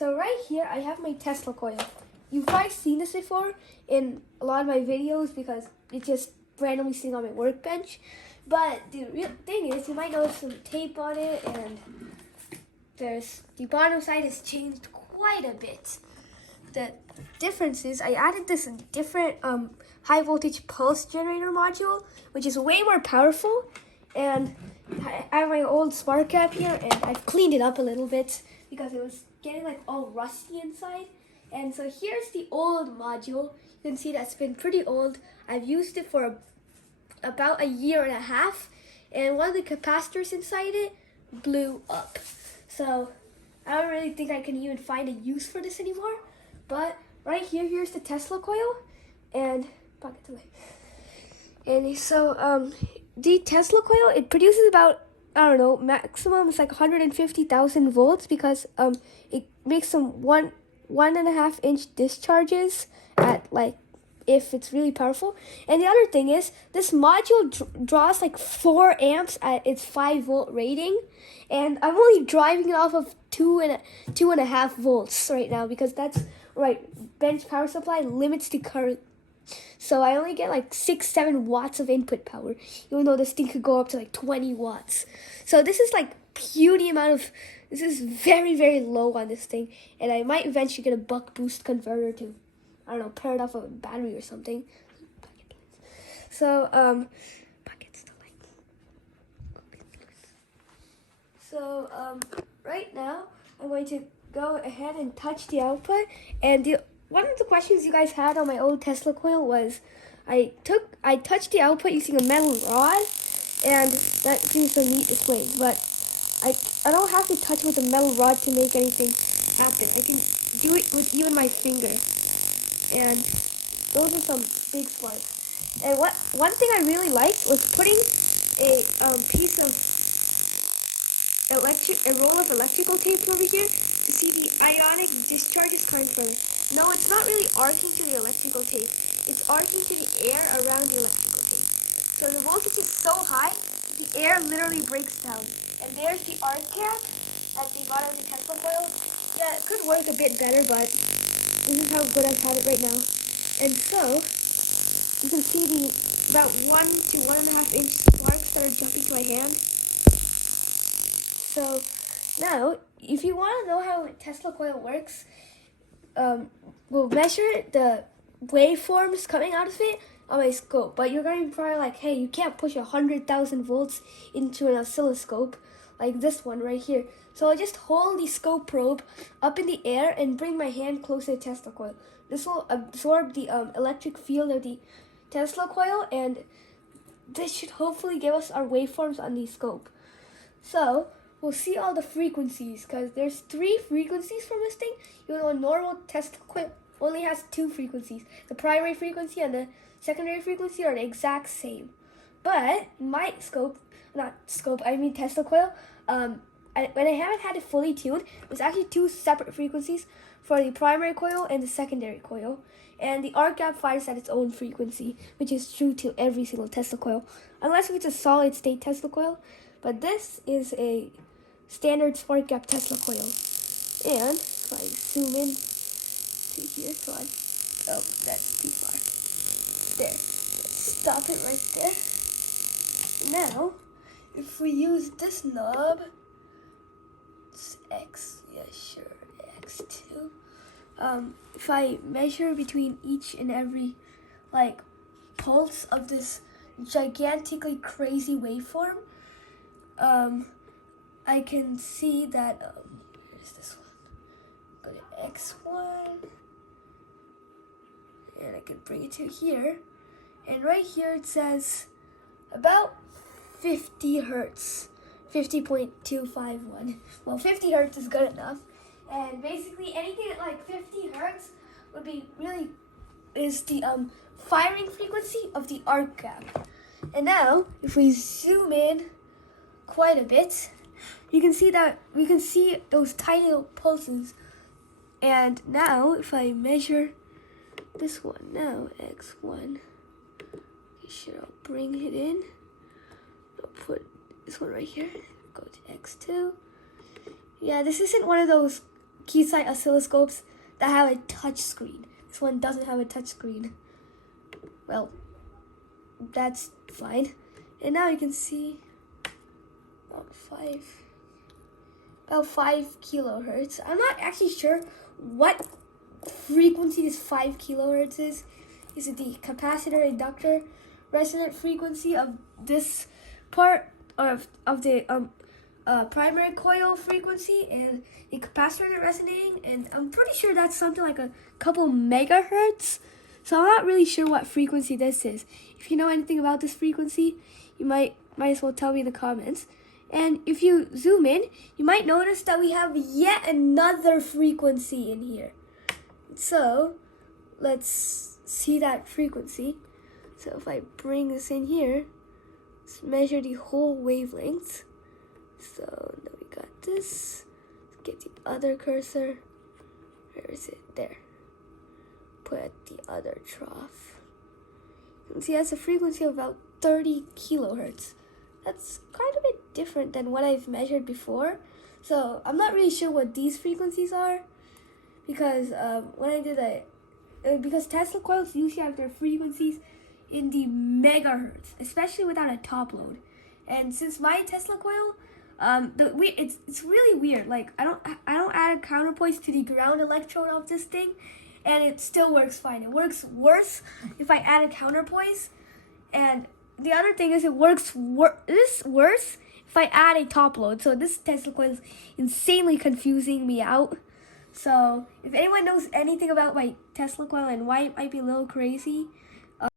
So right here, I have my Tesla coil. You've probably seen this before in a lot of my videos because it's just randomly sitting on my workbench. But the real thing is, you might notice some tape on it, and the bottom side has changed quite a bit. The difference is I added this different high voltage pulse generator module, which is way more powerful. And I have my old spark gap here, and I've cleaned it up a little bit because it was getting like all rusty inside. And so here's the old module. You can see that's been pretty old. I've used it for about a year and a half, and one of the capacitors inside it blew up. So I don't really think I can even find a use for this anymore. But right here, here's the Tesla coil, and pocket away. And so the Tesla coil, it produces about, I don't know, maximum is like 150,000 volts because it makes some 1.5 inch discharges at like, if it's really powerful. And the other thing is, this module draws like 4 amps at its 5 volt rating, and I'm only driving it off of 2.5 volts right now because that's right. Bench power supply limits the current, so I only get like 6-7 watts of input power, even though this thing could go up to like 20 watts. So this is like puny amount of. This is very, very low on this thing, and I might eventually get a buck boost converter to, I don't know, pair it off with a battery or something. So, right now, I'm going to go ahead and touch the output. And one of the questions you guys had on my old Tesla coil was, I touched the output using a metal rod, and that seems so neat display, but I don't have to touch with a metal rod to make anything happen. I can do it with even my finger. And those are some big sparks. And one thing I really liked was putting a piece of a roll of electrical tape over here to see the ionic discharges coming from it. No, it's not really arcing to the electrical tape. It's arcing to the air around the electrical tape. So the voltage is so high, the air literally breaks down. And there's the arc gap at the bottom of the Tesla coil. Yeah, it could work a bit better, but this is how good I've had it right now. And so, you can see the about 1 to 1.5 inch sparks that are jumping to my hand. So, now, if you want to know how a Tesla coil works, we'll measure the waveforms coming out of it on my scope. But you're going to be probably like, hey, you can't push 100,000 volts into an oscilloscope like this one right here. So I'll just hold the scope probe up in the air and bring my hand close to the Tesla coil. This will absorb the electric field of the Tesla coil, and this should hopefully give us our waveforms on the scope. So we'll see all the frequencies, because there's 3 frequencies from this thing, even though a normal Tesla coil only has 2 frequencies. The primary frequency and the secondary frequency are the exact same. But my Tesla coil, when I haven't had it fully tuned, there's actually 2 separate frequencies for the primary coil and the secondary coil. And the arc gap fires at its own frequency, which is true to every single Tesla coil, unless it's a solid state Tesla coil. But this is a standard spark gap Tesla coil. And if I zoom in to here, come on. Oh, that's too far. There. Let's stop it right there. Now, if we use this knob, it's X, yeah, sure, X2. If I measure between each and every, like, pulse of this gigantically crazy waveform, I can see that, here's this one, go to X1, and I can bring it to here, and right here it says about 50 hertz, 50.251. Well, 50 hertz is good enough, and basically anything at like 50 hertz would be is the firing frequency of the arc gap. And now, if we zoom in quite a bit, you can see that we can see those tiny little pulses. And now, if I measure this one now, X1, I'll bring it in. I'll put this one right here. Go to X2. Yeah, this isn't one of those Keysight oscilloscopes that have a touch screen. This one doesn't have a touch screen. Well, that's fine. And now you can see about 5 kilohertz. I'm not actually sure what frequency this 5 kilohertz is. Is it the capacitor inductor resonant frequency of this part of the primary coil frequency and the capacitor resonating? And I'm pretty sure that's something like a couple megahertz. So I'm not really sure what frequency this is. If you know anything about this frequency, you might as well tell me in the comments. And if you zoom in, you might notice that we have yet another frequency in here. So let's see that frequency. So if I bring this in here, let's measure the whole wavelength. So now we got this. Let's get the other cursor. Where is it? There. Put at the other trough. You can see that's a frequency of about 30 kilohertz. That's quite a bit different than what I've measured before. So I'm not really sure what these frequencies are, because when I did because Tesla coils usually have their frequencies in the megahertz, especially without a top load. And since my Tesla coil, it's really weird. Like I don't add a counterpoise to the ground electrode of this thing, and it still works fine. It works worse if I add a counterpoise, and the other thing is it works worse if I add a top load. So this Tesla coil is insanely confusing me out. So if anyone knows anything about my Tesla coil and why it might be a little crazy,